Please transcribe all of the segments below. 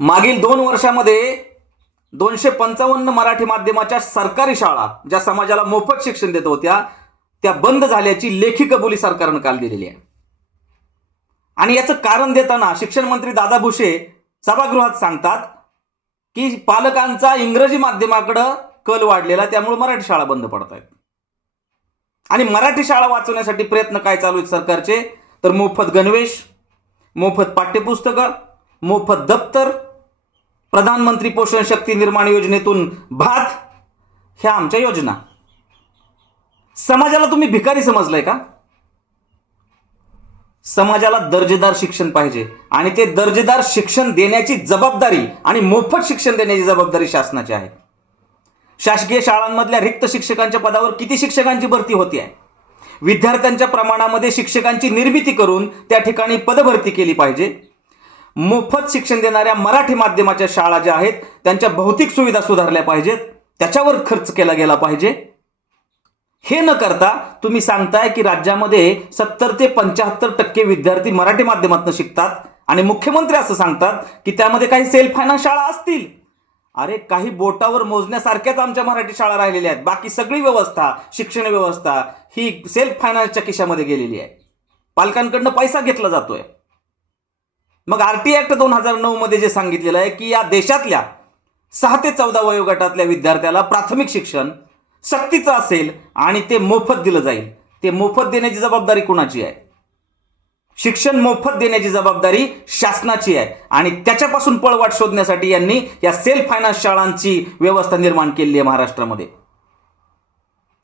मागील 2 वर्षामध्ये 255 मराठी माध्यमाच्या सरकारी शाळा ज्या समाजाला मोफत शिक्षण देत होत्या त्या बंद झाल्याची लेखी कबुली सरकारनं काल दिलेली आहे. आणि याचं कारण देताना शिक्षण मंत्री दादा भुसे सभागृहात सांगतात की पालकांचा इंग्रजी माध्यमाकडे कल वाढलेला, त्यामुळे मराठी शाळा बंद पडत आहेत. आणि मराठी शाळा वाचवण्यासाठी प्रयत्न काय चालू आहेत सरकारचे, तर मोफत गणवेश, मोफत पाठ्यपुस्तकं, मोफत दप्तर, प्रधानमंत्री पोषण शक्ती निर्माण योजनेतून भात, ह्या आमच्या योजना. समाजाला तुम्ही भिकारी समजलंय का? समाजाला दर्जेदार शिक्षण पाहिजे आणि ते दर्जेदार शिक्षण देण्याची जबाबदारी आणि मोफत शिक्षण देण्याची जबाबदारी शासनाची आहे. शासकीय शाळांमधल्या रिक्त शिक्षकांच्या पदावर किती शिक्षकांची भरती होती आहे? विद्यार्थ्यांच्या प्रमाणामध्ये शिक्षकांची निर्मिती करून त्या ठिकाणी पदभरती केली पाहिजे. मोफत शिक्षण देणाऱ्या मराठी माध्यमाच्या शाळा ज्या आहेत त्यांच्या भौतिक सुविधा सुधारल्या पाहिजेत, त्याच्यावर खर्च केला गेला पाहिजे. हे न करता तुम्ही सांगताय की राज्यामध्ये 70 ते 75% विद्यार्थी मराठी माध्यमातून शिकतात आणि मुख्यमंत्री असं सांगतात की त्यामध्ये काही सेल्फ फायनान्स शाळा असतील. अरे काही बोटावर मोजण्यासारख्याच आमच्या मराठी शाळा राहिलेल्या आहेत. बाकी सगळी व्यवस्था, शिक्षण व्यवस्था ही सेल्फ फायनान्सच्या खिशामध्ये गेलेली आहे. पालकांकडनं पैसा घेतला जातोय. मग आरटी ऍक्ट 2009 मध्ये जे सांगितलेलं आहे की या देशातल्या 6 ते 14 वयोगटातल्या विद्यार्थ्याला प्राथमिक शिक्षण सक्तीचं असेल आणि ते मोफत दिलं जाईल. ते मोफत देण्याची जबाबदारी कुणाची आहे? शिक्षण मोफत देण्याची जबाबदारी शासनाची आहे. आणि त्याच्यापासून पळवाट शोधण्यासाठी यांनी या सेल्फ फायनान्स शाळांची व्यवस्था निर्माण केली आहे महाराष्ट्रामध्ये.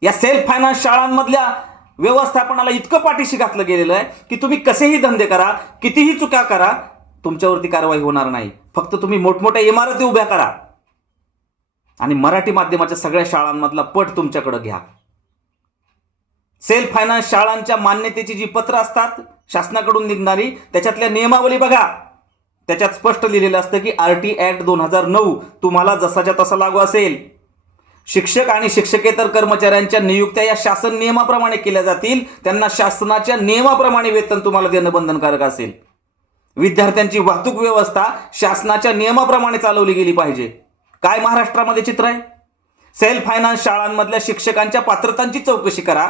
या सेल्फ फायनान्स शाळांमधल्या व्यवस्थापनाला इतकं पाठीशी घातलं गेलेलं आहे की तुम्ही कसेही धंदे करा, कितीही चुका करा, तुमच्यावरती कारवाई होणार नाही. फक्त तुम्ही मोठमोठ्या इमारती उभ्या करा आणि मराठी माध्यमाच्या सगळ्या शाळांमधला पट तुमच्याकडे घ्या. सेल्फ फायनान्स शाळांच्या मान्यतेची जी पत्र असतात शासनाकडून निघणारी, त्याच्यातल्या नियमावली बघा. त्याच्यात स्पष्ट लिहिलेलं असतं की आरटी ऍक्ट 2009 तुम्हाला जसाच्या तसा लागू असेल. शिक्षक आणि शिक्षकेतर कर्मचाऱ्यांच्या नियुक्त्या या शासन नियमाप्रमाणे केल्या जातील. त्यांना शासनाच्या नियमाप्रमाणे वेतन तुम्हाला देणं बंधनकारक असेल. विद्यार्थ्यांची वाहतूक व्यवस्था शासनाच्या नियमाप्रमाणे चालवली गेली पाहिजे. काय महाराष्ट्रामध्ये चित्र आहे? सेल्फ फायनान्स शाळांमधल्या शिक्षकांच्या पात्रतांची चौकशी करा.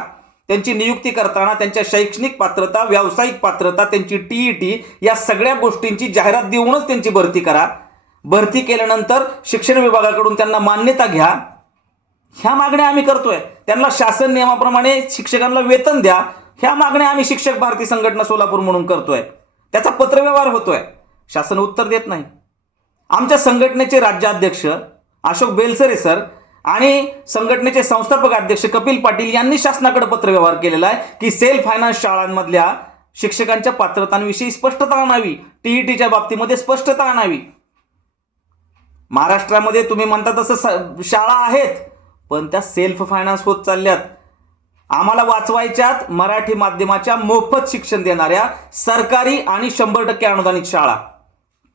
त्यांची नियुक्ती करताना त्यांच्या शैक्षणिक पात्रता, व्यावसायिक पात्रता, त्यांची टीईटी या सगळ्या गोष्टींची जाहिरात देऊनच त्यांची भरती करा. भरती केल्यानंतर शिक्षण विभागाकडून त्यांना मान्यता घ्या. ह्या मागण्या आम्ही करतोय. त्यांना शासन नियमाप्रमाणे शिक्षकांना वेतन द्या. ह्या मागण्या आम्ही शिक्षक भारती संघटना सोलापूर म्हणून करतोय. त्याचा पत्रव्यवहार होतोय. शासन उत्तर देत नाही. आमच्या संघटनेचे राज्याध्यक्ष अशोक बेलसरे सर आणि संघटनेचे संस्थापक अध्यक्ष कपिल पाटील यांनी शासनाकडे पत्रव्यवहार केलेला आहे की सेल्फ फायनान्स शाळांमधल्या शिक्षकांच्या पात्रतांविषयी स्पष्टता आणावी, टीईटीच्या बाबतीमध्ये स्पष्टता आणावी. महाराष्ट्रामध्ये तुम्ही म्हणता तसं शाळा आहेत, पण त्या सेल्फ फायनान्स होत चालल्यात. आम्हाला वाचवायच्यात मराठी माध्यमाच्या मोफत शिक्षण देणाऱ्या सरकारी आणि 100% अनुदानित शाळा.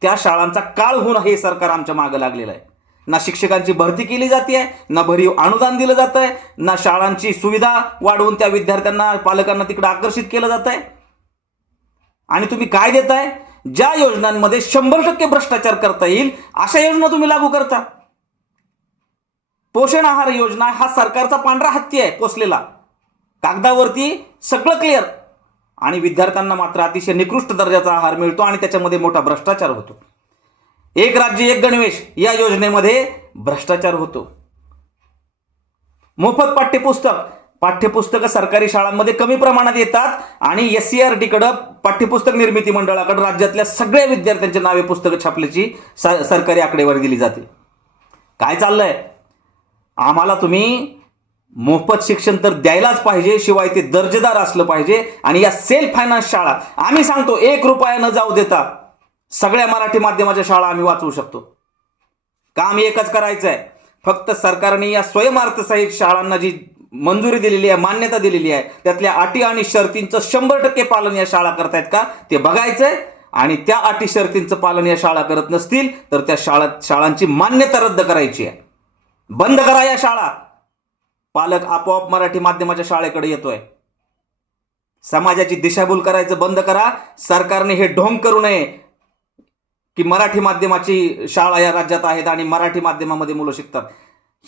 त्या शाळांचा काळ होऊन हे सरकार आमच्या मागे लागलेलं आहे. ना शिक्षकांची भरती केली जाते, ना भरीव अनुदान दिलं जात आहे, ना शाळांची सुविधा वाढवून त्या विद्यार्थ्यांना, पालकांना तिकडे आकर्षित केलं जात आहे. आणि तुम्ही काय देताय? ज्या योजनांमध्ये 100% भ्रष्टाचार करता येईल अशा योजना तुम्ही लागू करता. पोषण आहार योजना हा सरकारचा पांढरा हत्ती आहे पोसलेला. कागदावरती सगळं क्लिअर आणि विद्यार्थ्यांना मात्र अतिशय निकृष्ट दर्जाचा आहार मिळतो आणि त्याच्यामध्ये मोठा भ्रष्टाचार होतो. एक राज्य एक गणवेश या योजनेमध्ये भ्रष्टाचार होतो. मोफत पाठ्यपुस्तकं सरकारी शाळांमध्ये कमी प्रमाणात येतात आणि SCERT कडे पाठ्यपुस्तक निर्मिती मंडळाकडे राज्यातल्या सगळ्या विद्यार्थ्यांच्या नावे पुस्तकं छापल्याची सरकारी आकडेवारी दिली जाते. काय चाललंय? आम्हाला तुम्ही मोफत शिक्षण तर द्यायलाच पाहिजे, शिवाय ते दर्जेदार असलं पाहिजे. आणि या सेल्फ फायनान्स शाळा आम्ही सांगतो 1 रुपया न जाऊ देता सगळ्या मराठी माध्यमाच्या शाळा आम्ही वाचवू शकतो. काम एकच करायचं आहे, फक्त सरकारने या स्वयंअर्थसहित शाळांना जी मंजुरी दिलेली आहे, मान्यता दिलेली आहे, त्यातल्या अटी आणि शर्तींचं 100% पालन या शाळा करतायत का ते बघायचंय. आणि त्या अटी शर्तींचं पालन या शाळा करत नसतील तर त्या शाळांची मान्यता रद्द करायची आहे. बंद करा या शाळा. पालक आपोआप मराठी माध्यमाच्या शाळेकडे येतोय. समाजाची दिशाभूल करायचं बंद करा. सरकारने हे ढोंग करू नये. की मराठी माध्यमाची शाळा या राज्यात आहेत आणि मराठी माध्यमामध्ये मुलं शिकतात.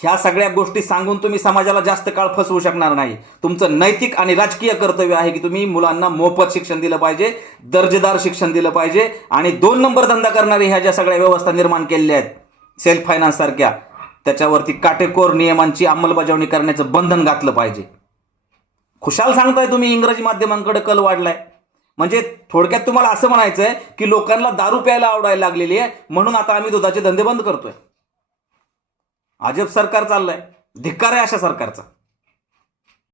ह्या सगळ्या गोष्टी सांगून तुम्ही समाजाला जास्त काळ फसवू शकणार नाही. तुमचं नैतिक आणि राजकीय कर्तव्य आहे की तुम्ही मुलांना मोफत शिक्षण दिलं पाहिजे, दर्जेदार शिक्षण दिलं पाहिजे आणि 2 नंबर धंदा करणारे ह्या ज्या सगळ्या व्यवस्था निर्माण केलेल्या आहेत सेल्फ फायनान्स सारख्या, त्याच्यावरती काटेकोर नियमांची अंमलबजावणी करण्याचं बंधन घातलं पाहिजे. खुशाल सांगताय तुम्ही इंग्रजी माध्यमांकडे कल वाढलाय. म्हणजे थोडक्यात तुम्हाला असं म्हणायचं आहे की लोकांना दारू प्यायला आवडायला लागलेली आहे म्हणून आता आम्ही दुधाचे धंदे बंद करतोय. अजब सरकार चाललंय. धिक्कार आहे अशा सरकारचा.